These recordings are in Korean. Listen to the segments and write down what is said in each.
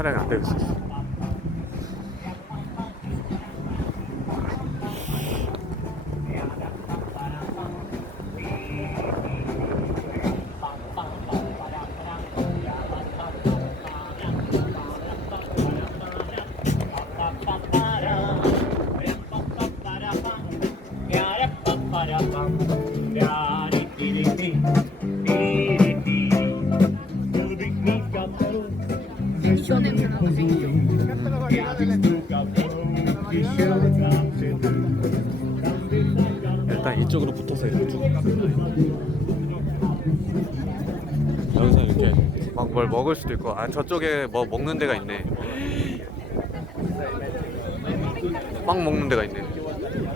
촬영이 안 되고 있었어. 쇼 냄새 나는 맥주. 일단 이쪽으로 붙어서 이렇게 쭉 여기서 이렇게 막 뭘 먹을 수도 있고, 아 저쪽에 뭐 먹는 데가 있네. 빵 먹는 데가 있네.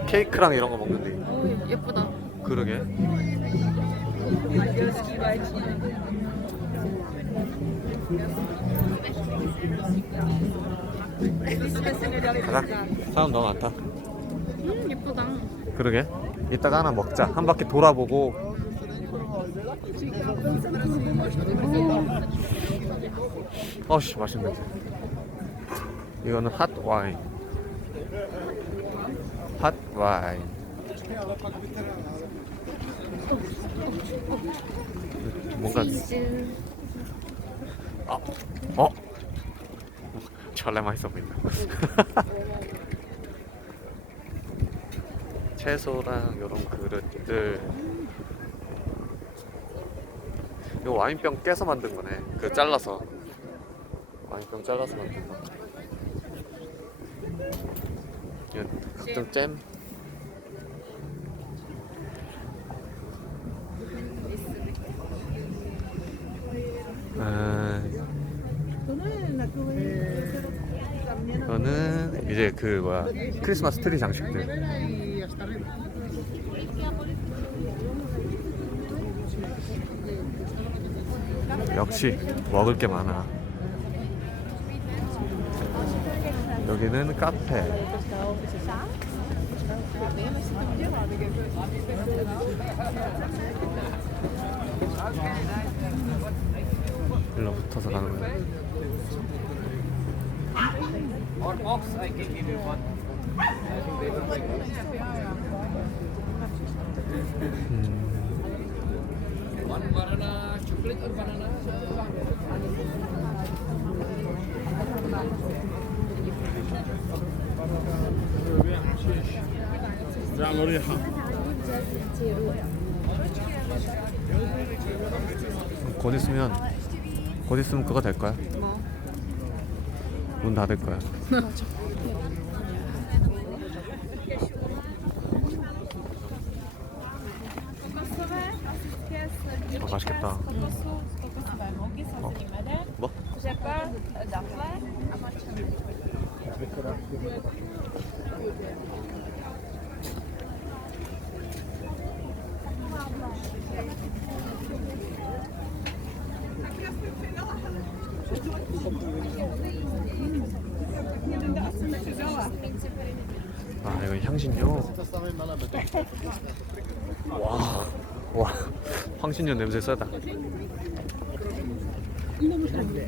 케이크랑 이런 거 먹는 데. 오, 예쁘다. 그러게. 가자. 사람 너무 많다. 예쁘다. 그러게. 이따가 하나 먹자. 한 바퀴 돌아보고. 어씨, 맛있는 냄새. 이거는 핫 와인. 핫 와인. 뭔가 치즈. 어? 전래 맛있어 보인다. 채소랑 이런 그릇들. 이거 와인병 깨서 만든 거네. 그 잘라서. 와인병 잘라서 만든 거. 이거 각종 잼. 이거는 이제 그 뭐야, 크리스마스 트리 장식들. 역시 먹을 게 많아. 여기는 카페. 일로 붙어서 가는 거야. 곧 있으면 그거 될 거야. 뭐? 문 닫을 거야. 맛있겠다. 뭐? 아, 이거 향신료. 와, 향신료 냄새 세다.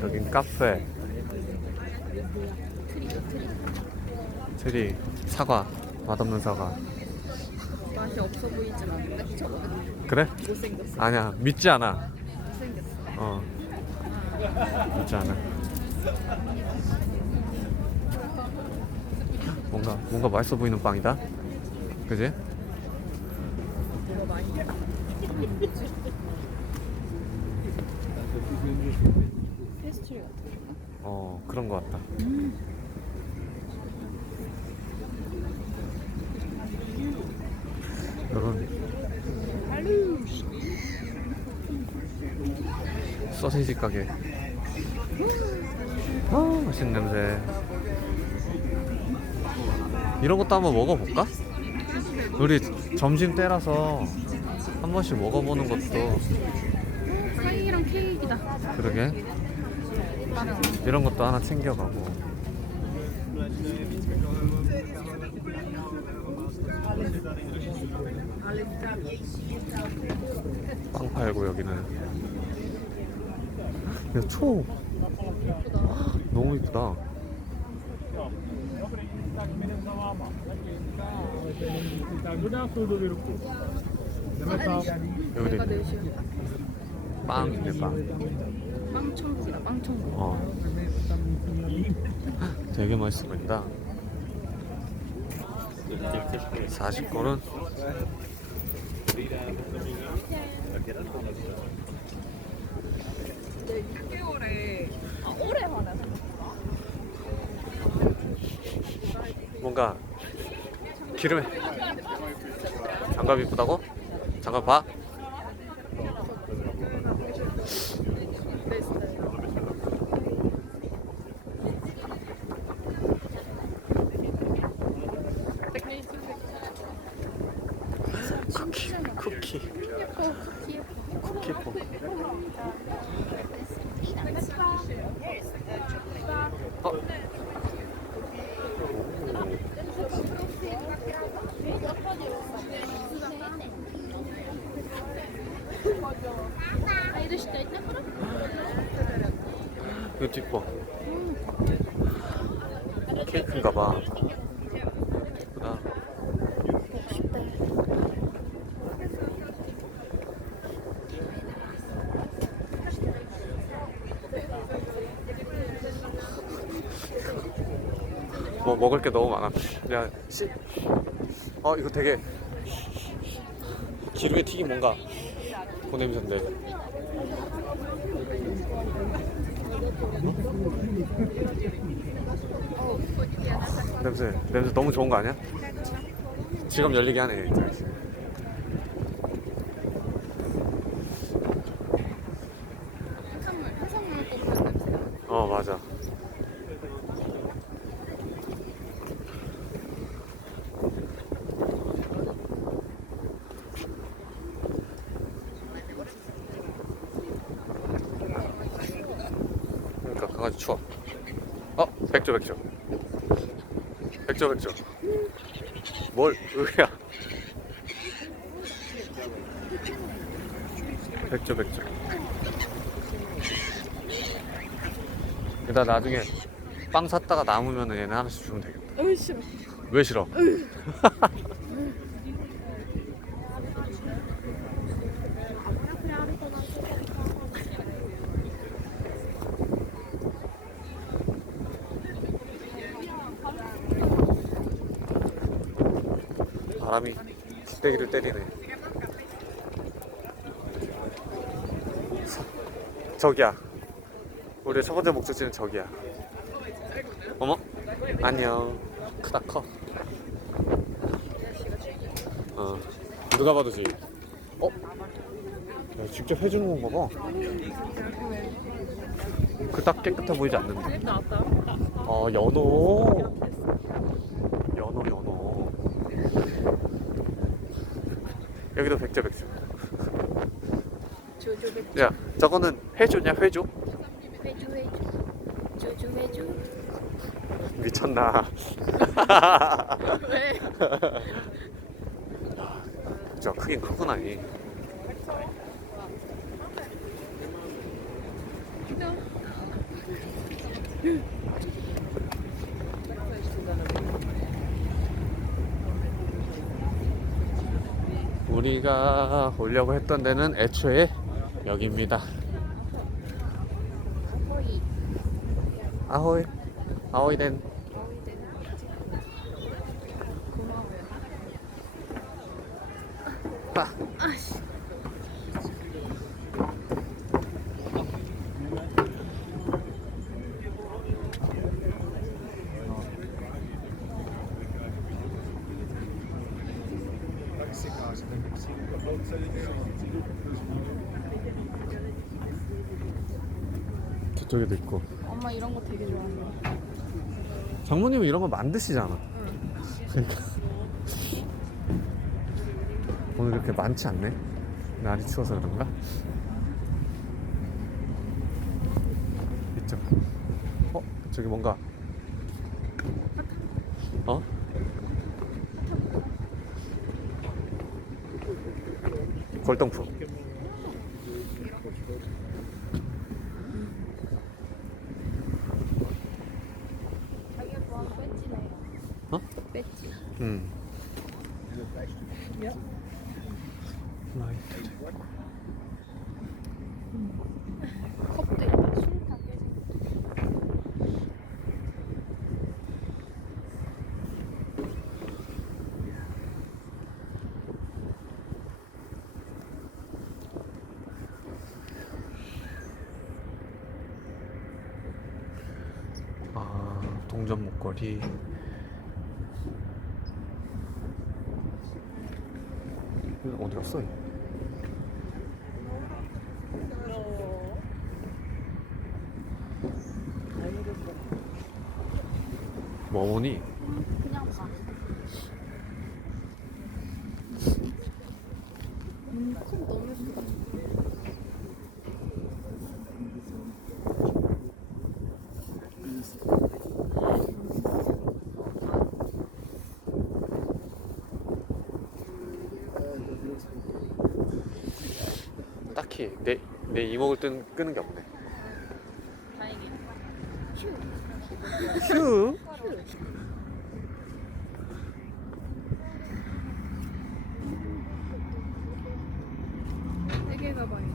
여긴 카페. 트리, 사과, 맛없는 사과. 맛이 없어 보이진 않는데 저거 그래? 못생겼어. 아니야, 믿지 않아. 못생겼어. 믿지 않아. 뭔가 맛있어 보이는 빵이다. 그지? 뭐가 많이 페스트리 같은 그런 거 같다. 이런 소시지 가게. 맛있는 냄새. 이런 것도 한번 먹어볼까? 우리 점심 때라서 한 번씩 먹어보는 것도. 사이랑 케이크다. 그러게. 이런 것도 하나 챙겨가고. 빵 팔고 여기는. 이거 초 너무 이쁘다. 여기도 내가 있네. 4시간. 빵 있네, 빵. 빵천국이다, 빵천국. 어. 되게 맛있어 보인다. 40골은 내 6개월에 올해 화나서 뭔가 기름에 장갑 이쁘다고? 장갑 봐? 내 스타일. 쿠키 쿠키포. 어? 이것도 이뻐. 케이크인가봐. 예쁘다. 뭐 먹을 게 너무 많아. 그냥 이거 되게 기름에 튀긴 뭔가 그 냄새인데. 냄새 너무 좋은 거 아니야? 지금 열리게 하네. 해산물 볶는 냄새가. 어, 맞아. 그러니까 강아지 추워. 백조. 뭘 의야? 백조. 일단 나중에 빵 샀다가 남으면 얘네 하나씩 주면 되겠다. 어이 싫어. 왜 싫어? 바람이 꼭대기를 때리네. 저기야. 우리의 첫 번째 목적지는 저기야. 어머? 안녕. 크다 커. 누가 봐도 지. 야, 직접 해주는 건가 봐. 그닥 깨끗해 보이지 않는데. 나왔다. 연어. 여기도 백조. 조조 야, 저거는 회조냐, 회조? 조조. 미쳤나? 왜? 저 크긴 크구나, 이. 우리가 오려고 했던 데는 애초에 여기입니다. 아호이된. 저쪽에도 있고. 엄마 이런 거 되게 좋아한다. 장모님은 이런 거 만드시잖아. 그러니까 오늘 그렇게 많지 않네. 날이 추워서 그런가? 이쪽. 저기 뭔가. 골동품. 라이트. 컵도 있다. 술다 깨진. 아, 동전 목걸이. 어디 갔어? 뭐니? 그냥 봐. 컵 너무 예쁘다. 딱히 내 이목을 끄는 게 없네. 다행이야. 휴. 세계 가방이.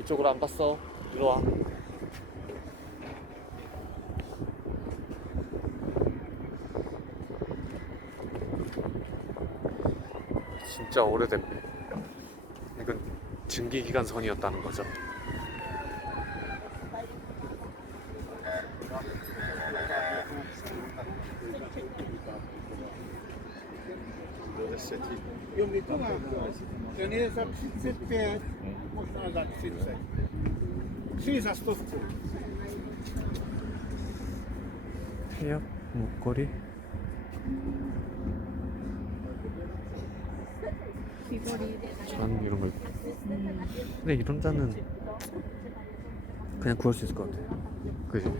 이쪽으로 안 봤어. 이리 와. 진짜 오래됐네. 이건 증기기관선이었다는 거죠. Io mi trovo, se ne za 35, možná za 30. 3 za 100. 태엽 목걸이. 귀걸이. 잔 이런 거. 근데 이런 잔은 그냥 구할 수 있을 것 같아. 그지?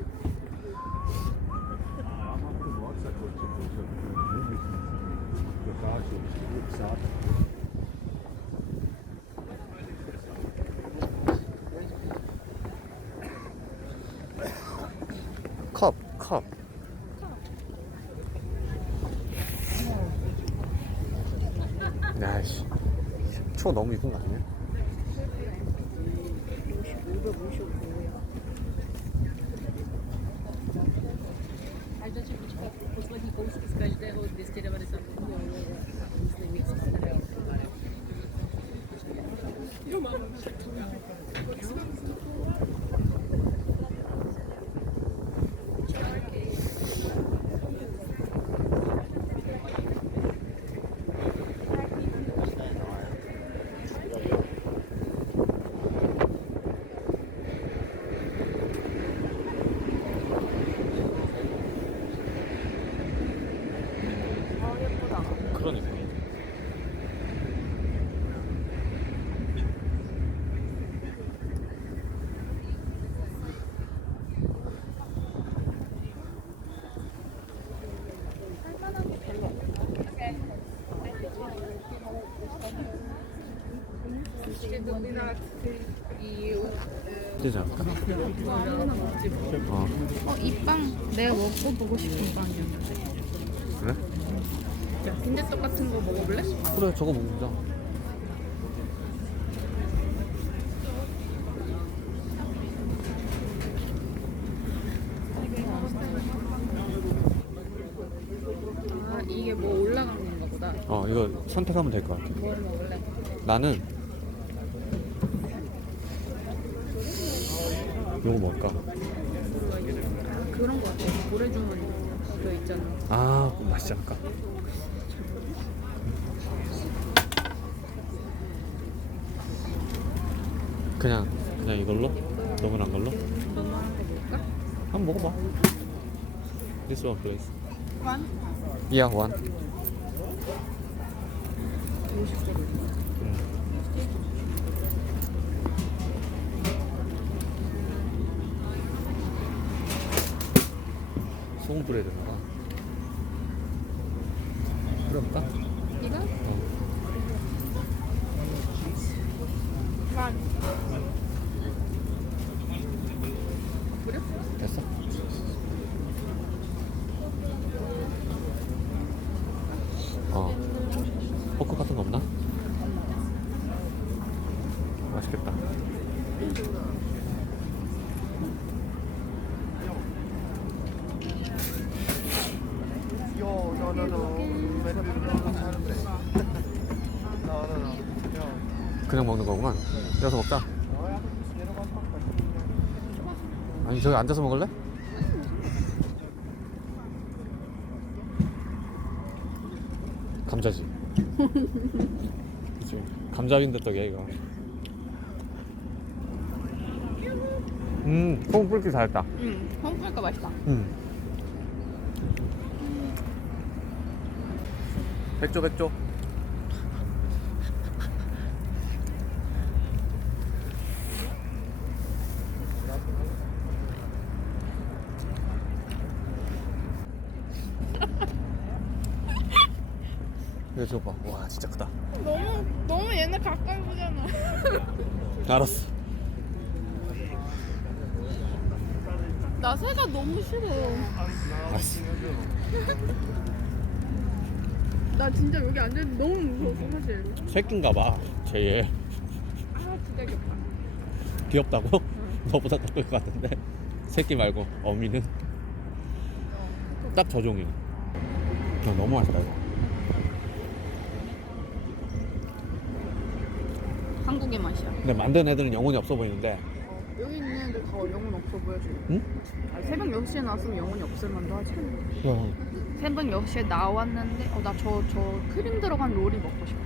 컵. 야씨, 초 너무 이쁜 거 아니야? 55야. Poslední kousky z každého 290. Myslím, víc. 그러니까. 할만한 게 별로 없어. 되지 않을까? 어. 이 빵 내가 먹어보고 싶은 빵이었는데. 그래? 빈대떡 같은 거 먹어볼래? 그래, 저거 먹자. 아 이게 뭐 올라간 건가 보다. 이거 선택하면 될 것 같아. 뭘 먹을래? 나는 이거 먹을까? 그런 거 같아. 고래주머니 그거 있잖아. 아, 그거 맛있지 않을까? 그냥 이걸로? 너무난 걸로? 너무한 거 먹을까? 한번 먹어봐. This one, please. 관? Yeah, one. 50개. 소금 뿌려야 되나? 할까? 이거? 만. 무료? 됐어? 포크 같은 거 없나? 맛있겠다. 그냥 먹는 거구만. 이어서 먹자. 아니 저기 앉아서 먹을래? 감자지. 그치. 감자빈대 떡이야 이거. 콩 뿔기 잘했다. 응. 홈플까 맛있다. 백조 백조. 이거 줘봐. 와 진짜 크다. 너무 옛날 가까이 보잖아. 알았어. 나 새가 너무 싫어. 알았어. 나 진짜 여기 앉아있는데 너무 무서웠어 사실. 새끼인가 봐. 쟤 얘. 아 진짜 귀엽다. 귀엽다고? 너보다 더 클 것 같은데. 새끼 말고 어미는 딱 저 종이야. 너무 맛있다 이거. 한국의 맛이야. 근데 만든 애들은 영혼이 없어 보이는데. 여기 있는 애들 다 영혼 없어 보여 지금. 응? 아니, 새벽 6시에 나왔으면 영혼이 없을 만도 하지. 어. 새벽 6시에 나왔는데 나 저 크림 들어간 롤이 먹고 싶어.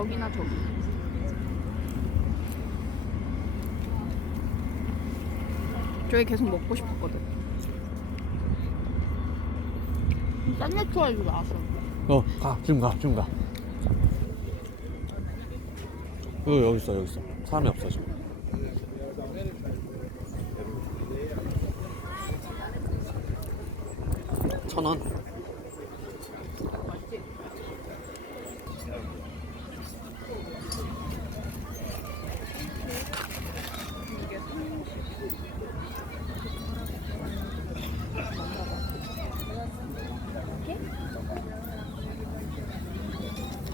여기나 저기. 저기 계속 먹고 싶었거든. 싼내 투하이고 나왔어. 가. 지금 가. 여기 있어. 사람이 없어 지금. $1,000. 맛있지? 이게 30.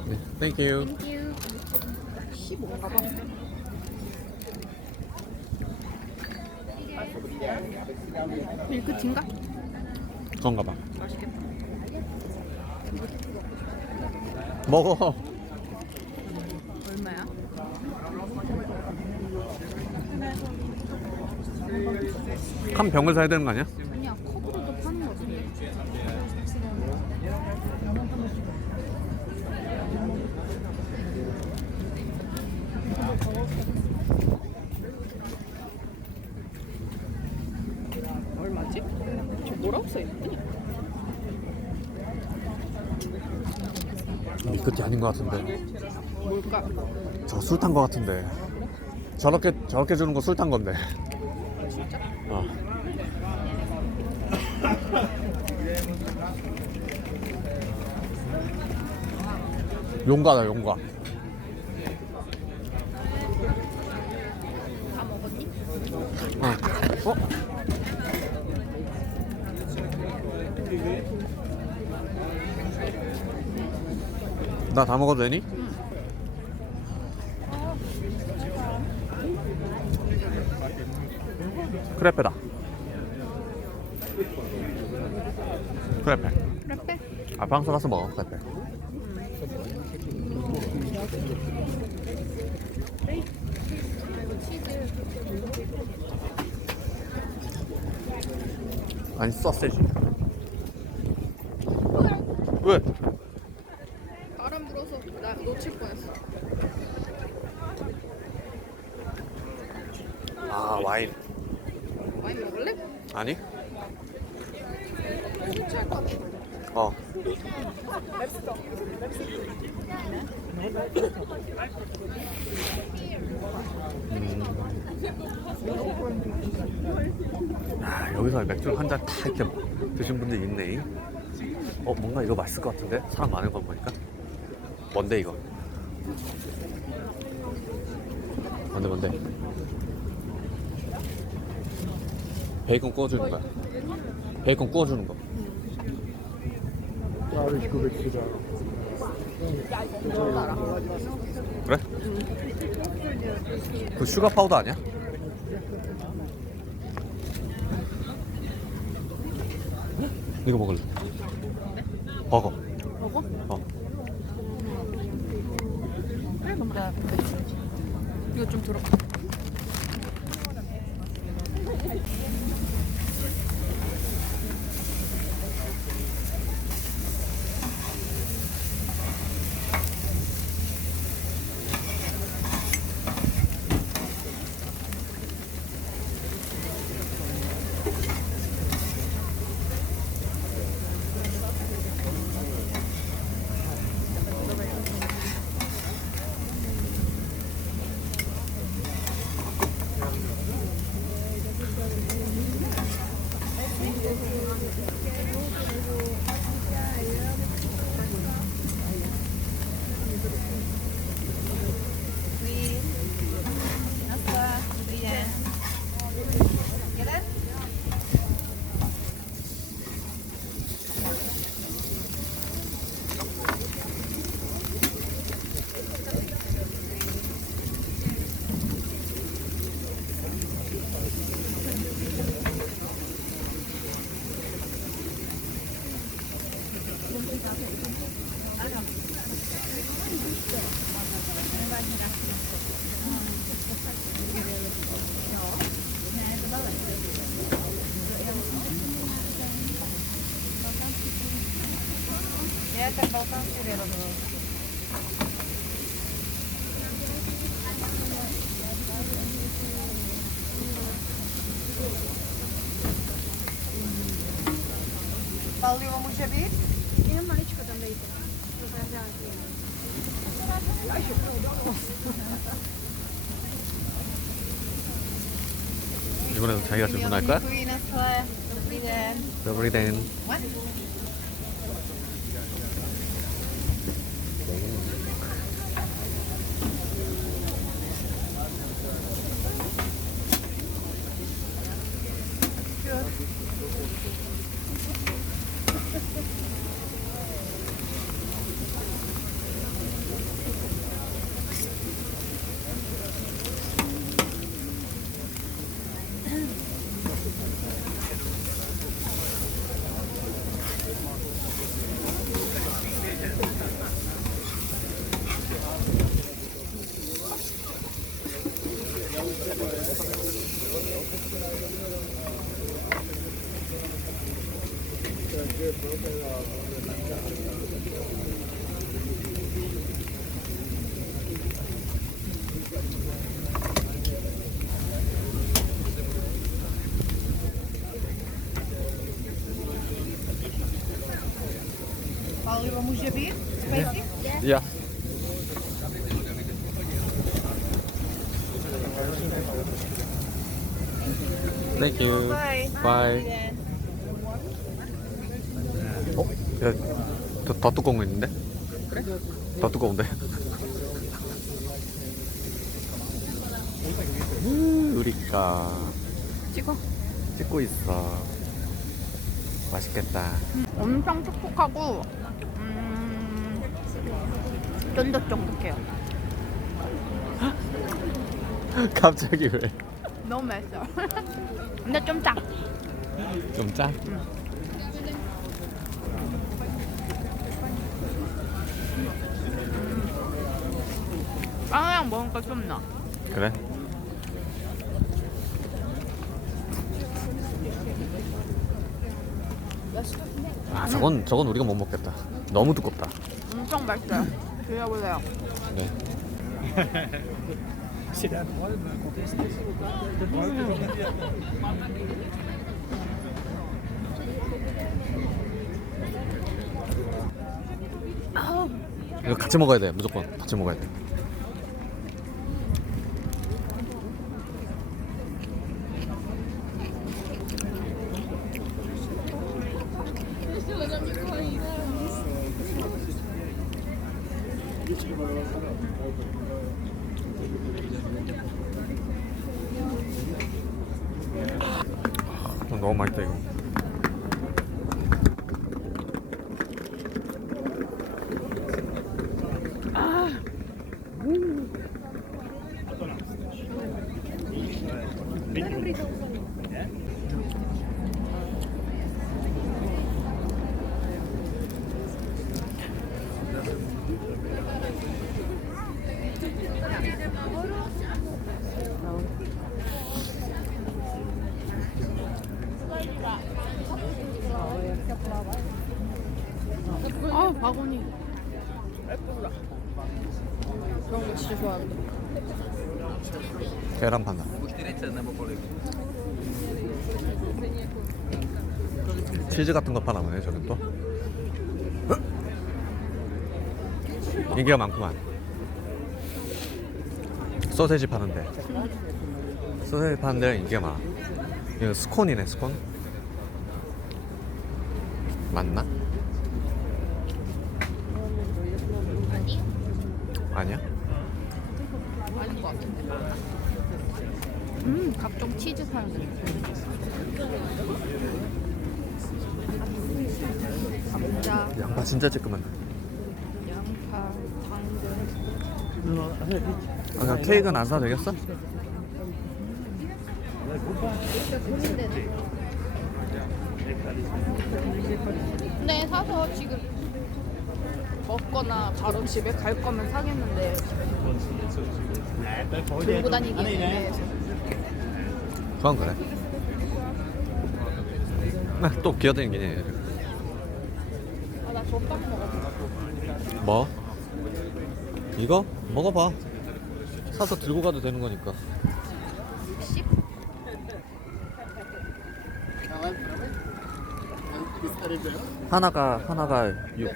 네, 땡큐. 땡큐. 15인가 봐. 밀크티인가? 그런가 봐. 맛있겠다. 먹어. 얼마야? 한 병을 사야 되는 거 아니야? 아니야, 컵으로도 파는 거 같은데. 얼마지? 저 뭐라고 써있니? 밀크티 아닌 것 같은데. 뭘까? 저 술 탄 것 같은데. 저렇게 주는 거 술 탄 건데. 진짜? 어. 용가다 용가. 다 먹었니? 어? 나 다 먹어도 되니? 크레페다. 크레페. 그래? 아 프랑스 가서 먹어 크레페. 이거 치즈. 아니 소세지. 왜? 바람 불어서 나 놓칠 뻔했어. 아 와인. 와인 먹을래? 아니? 술 취할 것 같아. 어. 여기서 맥주 한 잔 다 이렇게 드신 분들 있네. 뭔가 이거 맛있을 것 같은데? 사람 많은 거 보니까. 뭔데 이거? 뭔데? 베이컨 구워주는 거야. 베이컨 구워주는 거. 그래? 그 슈가 파우더 아니야? 이거 먹을래. 버거. 먹어? 어. 그래 그럼 나 이거 좀 들어봐. 예약한 balkan실에로 Balıyor muşebi? Benim Maliçka'dan da yedim. 이번에는 자기가 주문할 거야? Goedenavond. Goedemiddag. 에브리데이. Balıyor muşebi? Spicy? 야. Thank you. Bye. Bye. 야, 더 두꺼운 거 있는데? 그래? 더 두꺼운데? 우리가 찍어. 찍고 있어. 맛있겠다. 엄청 촉촉하고 쫀득쫀득해요. 갑자기 왜? 너무 맛있어. 근데 좀 짜. 좀 짜? 빵이랑 먹으니까 좀 나. 그래? 아, 저건 우리가 못 먹겠다. 너무 두껍다. 엄청 맛있어요. 드셔보세요. 네. 이거 같이 먹어야 돼. 무조건 같이 먹어야 돼. 너무 맛있다 이거. 아 바구니. 그런 거 진짜 좋아하는데. 계란 판다. 치즈 같은 거 파나 보네 저긴 또. 인기가 많구만. 소세지 파는데. 소세지 파는데 인기가 많아. 이거 스콘이네 스콘. 맞나? 아니야? 아닌 것 같은데. 각종 치즈 파는데. 감자, 양파 진짜 쬐끄만. 양파, 당근. 아까 케이크는 안 사도 되겠어? 근데 사서 지금 먹거나 바로 집에 갈 거면 사겠는데 들고 다니기 애매해서. 그건 그래. 또 기어다니기네. 나 젖빵 먹어볼까? 뭐? 이거? 먹어봐. 사서 들고 가도 되는 거니까. 60? 하나가 6.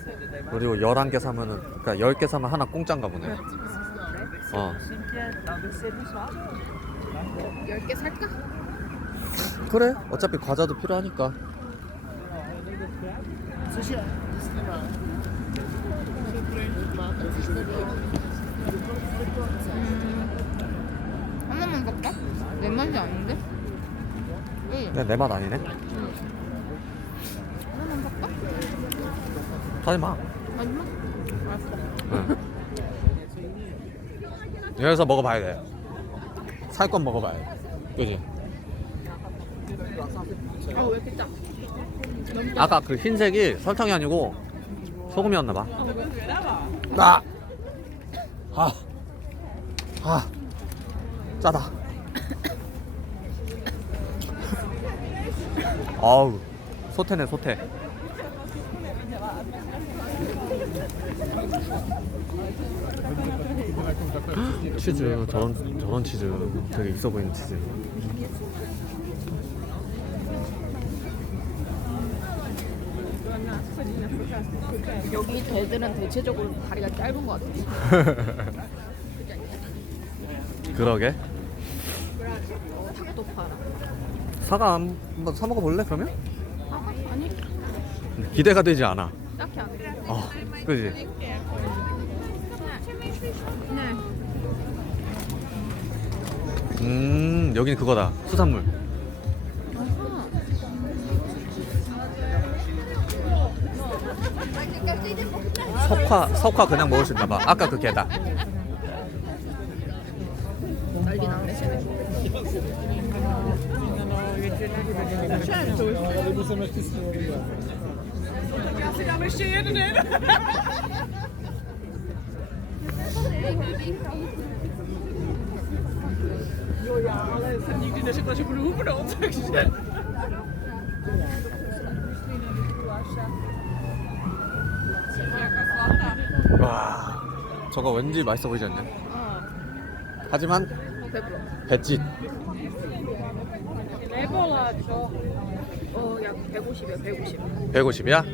그리고 11개 사면은, 그러니까 10개 사면 하나 공짜인가 보네. 어. 10개 살까? 그래. 어차피 과자도 필요하니까. 하나만 살까? 내 맛이 아닌데? 응. 내 맛 아니네. 하나만 살까? 사지 마. 마지막? 알았어. 응. 여기서 먹어봐야 돼. 살 건 먹어봐야 돼. 그지? 아 왜 이렇게 짜? 아까 그 흰색이 설탕이 아니고 소금이었나봐. 아! 짜다. 아우, 소태네, 소태. 치즈, 저런 치즈. 되게 있어 보이는 치즈. 여기 애들은 대체적으로 다리가 짧은 것 같아. 그러게. 닭도 팔아. 사과 한번 사 먹어볼래, 그러면? 아 아니 기대가 되지 않아. 딱히 안 돼. 그지? 네. 여긴 그거다. 수산물. 석화 그냥 먹을 수 있나 봐. 아까 그 개다. 난리 났네 쟤네. 와, 저거 왠지 맛있어 보이지 않냐? 하지만 배불러. 배짓. 레버가 약 150이야 150. 150이야?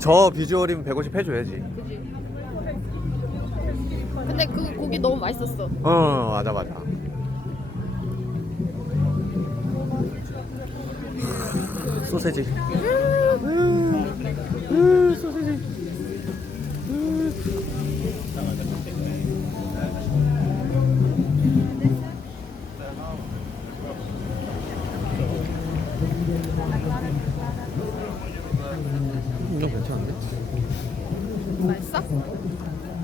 저 비주얼이면 150 해줘야지. 근데 그 고기 너무 맛있었어. 맞아. 소세지. 소세지.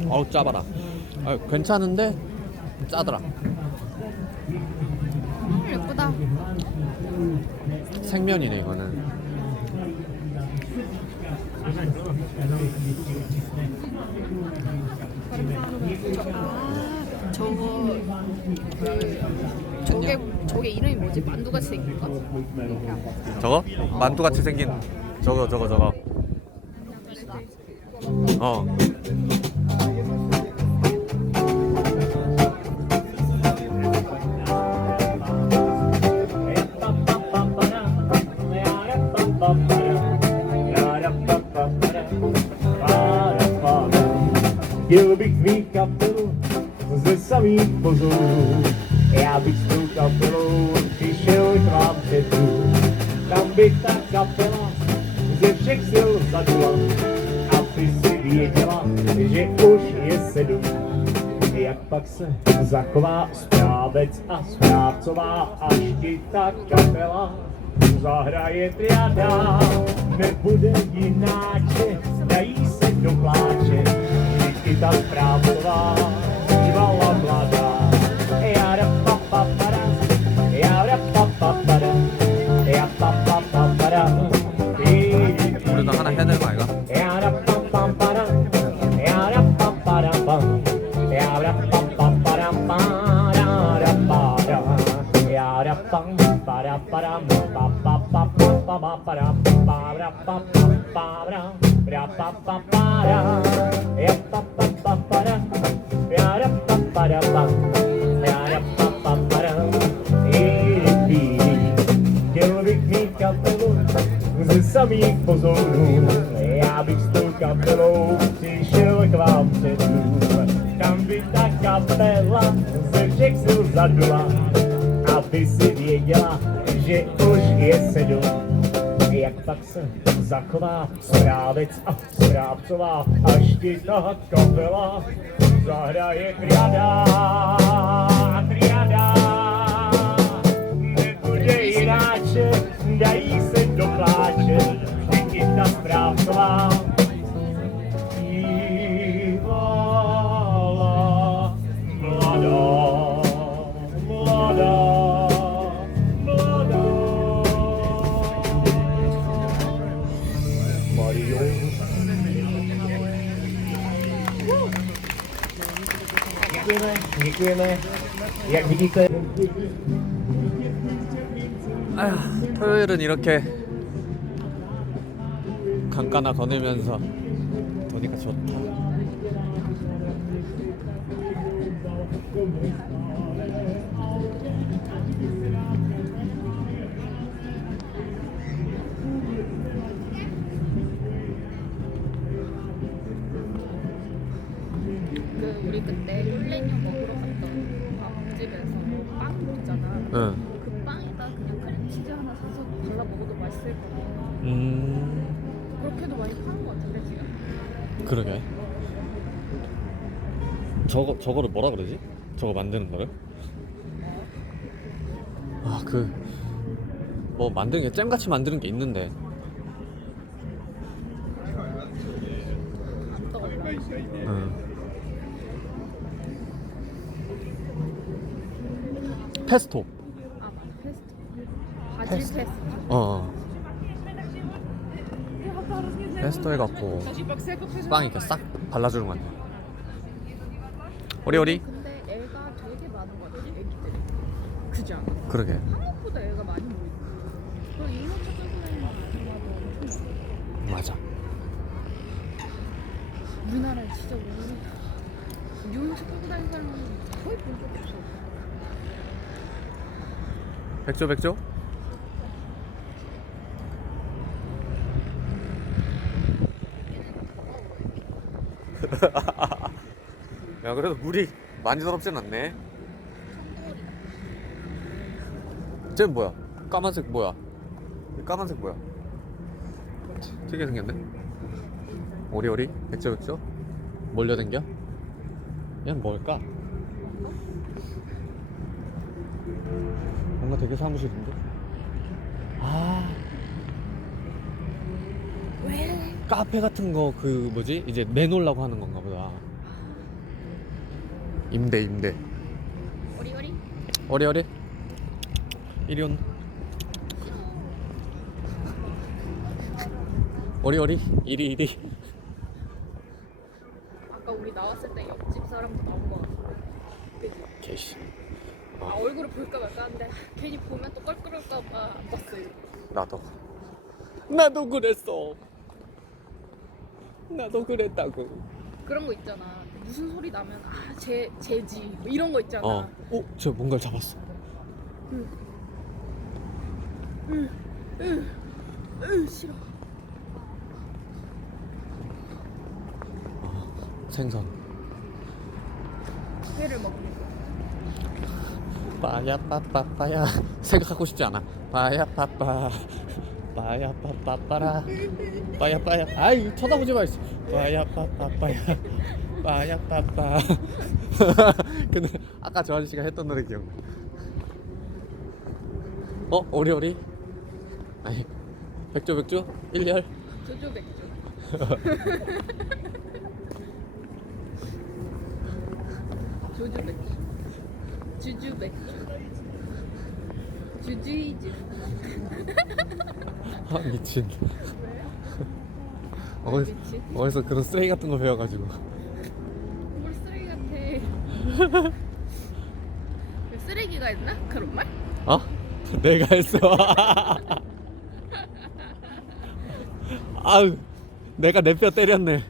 어우 짜봐라. 아 괜찮은데 짜더라. 예쁘다. 생면이네 이거는. 저게 이름이 뭐지? 만두같이 생긴 거? 저거? 만두같이 생긴 저거. 어. Chtěl bych mít kapelu ze samých pozorů. Já bych s tou kapelou přišel k vám předu. Tam by ta kapela ze všech sil zadula. A ty si věděla, že už je 7. Jak pak se zachová správec a správcová, až ti ta kapela zahraje triada. Nebude jináče, dají se do pláče, vždycky ta správcová bývala mladá. Jara papapara, jara papapara, jara papapara. 우리도 하나 해야 되는 거 아이가? Yara papapara, yara papara, yara papapara, yara para, yara papara, para, papapara, para, para, papapara, rapapapara, yapapapara, yara papara, yara papapara. Chtěl bych mít kapelu ze samých pozorů. Já bych s tou kapelou přišel k vám předu. Tam by ta kapela ze všech sil zadula, aby si věděla, že už je 7. Jak pak se zachová správec a správcová, až ti ta kapela zahraje triada. Nebude jináče, dají se do pláče, vždycky ta správcová bývala mladá. Mario. Děkujeme. Jak vidíte, 아휴, 토요일은 이렇게 강가나 거닐면서 노니까 좋다. 우리 그때 플레이어 먹으러 갔던 밥집에서 빵 먹잖아. 응. 그 빵에다 그냥 크림치즈 하나 사서 발라 먹어도 맛있을 것 같아. 그렇게도 많이 파는 것 같은데 지금. 그러게. 저거를 뭐라 그러지? 저거 만드는 거를? 아, 뭐 만드는 게 잼같이 만드는 게 있는데. 응. 페스토. 아 맞아 페스토. 바질 페스토. 어. 페스토 해갖고 빵 이렇게 싹 발라주는 거 같아. 오리오리. 근데 애가 되게 많은 것 같아 애기들이. 그지 않아? 그러게. 한국보다 애가 많이 모이고. 그리고 이모차 끌고 다니는 아줌마도 엄청 많아. 맞아. 우리나라에 진짜 우리 이모차 끌고 다니는 사람은 거의 본 적 없어. 백조. 야, 그래도 물이 많이 더럽진 않네. 쟤는 뭐야? 까만색 뭐야? 이 까만색 뭐야? 되게 생겼네. 오리오리? 백조? 몰려댕겨? 얘는 뭘까? 뭔가 되게 사무실인데? 아, 왜? 카페 같은 거 뭐지? 이제 내놓으려고 하는 건가 보다. 임대. 어리어리? 어리. 이리 온. 어리. 이리. 아까 우리 나왔을 때 옆집 사람도 나온 거 같아. 그치? 개씨. 아, 얼굴을 볼까 말까 하는데 괜히 보면 또 껄끄러울까 봐 안 봤어요. 나도 그랬어. 나도 그랬다고. 그런 거 있잖아. 무슨 소리 나면 쟤지 뭐 이런 거 있잖아. 저 뭔가를 잡았어. 싫어. 생선. 회를 먹는 거. 빠야 빠빠빠야. 생각하고 싶지 않아. 빠야 빠빠. 빠야 빠빠빠라. 빠야. 아이 쳐다보지 마. 빠야 빠빠빠야. 빠야 빠빠. 근데 아까 저 아저씨가 했던 노래 기억나. 오리. 아니 백조 1열. 조조 맥주. 조조 맥주. 주주 맥주. 주주이즈. 아 미친. 미친? 어디서 그런 쓰레기 같은 거 배워가지고. 뭘 쓰레기 같아. 쓰레기가 있나? 그런 말? 내가 했어. 아유, 내가 내 뼈 때렸네.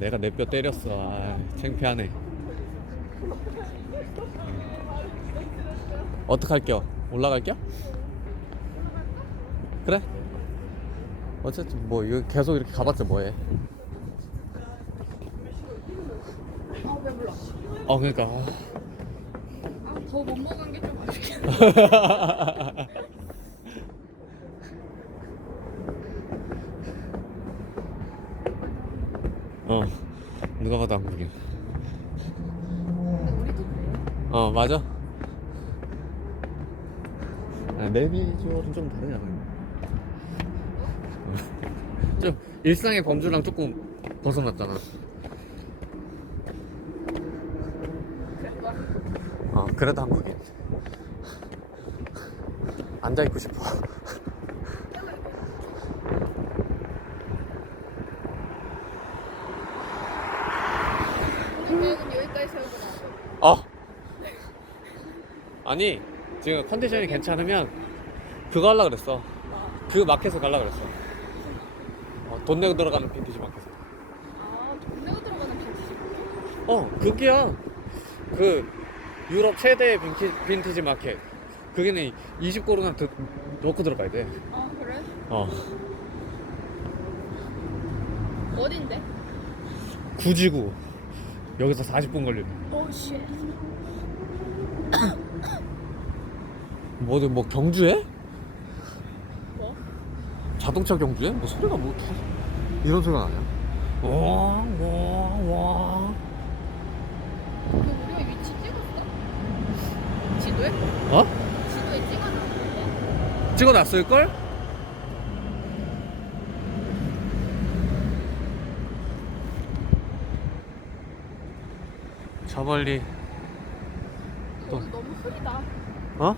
내가 내 뼈 때렸어. 창피하네. 어떡할겨? 올라갈겨? 그래? 어쨌든 뭐 이거 계속 이렇게 가봤자 뭐해? 배불러. 그러니까. 더 못 먹은 게 좀 아쉽긴. 누가 봐도 한국인. 근데 우리도 그래. 맞아. 내비주얼은 좀 다르지 않아요? 좀 일상의 범주랑 조금 벗어났잖아. 그래도 한국인. 앉아있고 싶어. 오늘 계획은 여기까지 세우고 아니 지금 컨디션이 괜찮으면 그거 하려고 그랬어. 그 마켓을 가려고 그랬어. 돈 내고 들어가는 빈티지 마켓. 돈 내고 들어가는 빈티지. 그게야. 그 유럽 최대 빈티지 마켓. 그게는 20코로나 넣고 들어가야 돼. 그래? 어딘데? 구지구. 여기서 40분 걸리네. 쉣. 뭐 경주해? 뭐? 자동차 경주해? 뭐 소리가 뭐 이런 소리가 나냐? 와. 너 우리가 위치 찍었어? 지도에? 지도에 찍어놨는데? 찍어놨을걸? 저 멀리 너무 흐리다. 어?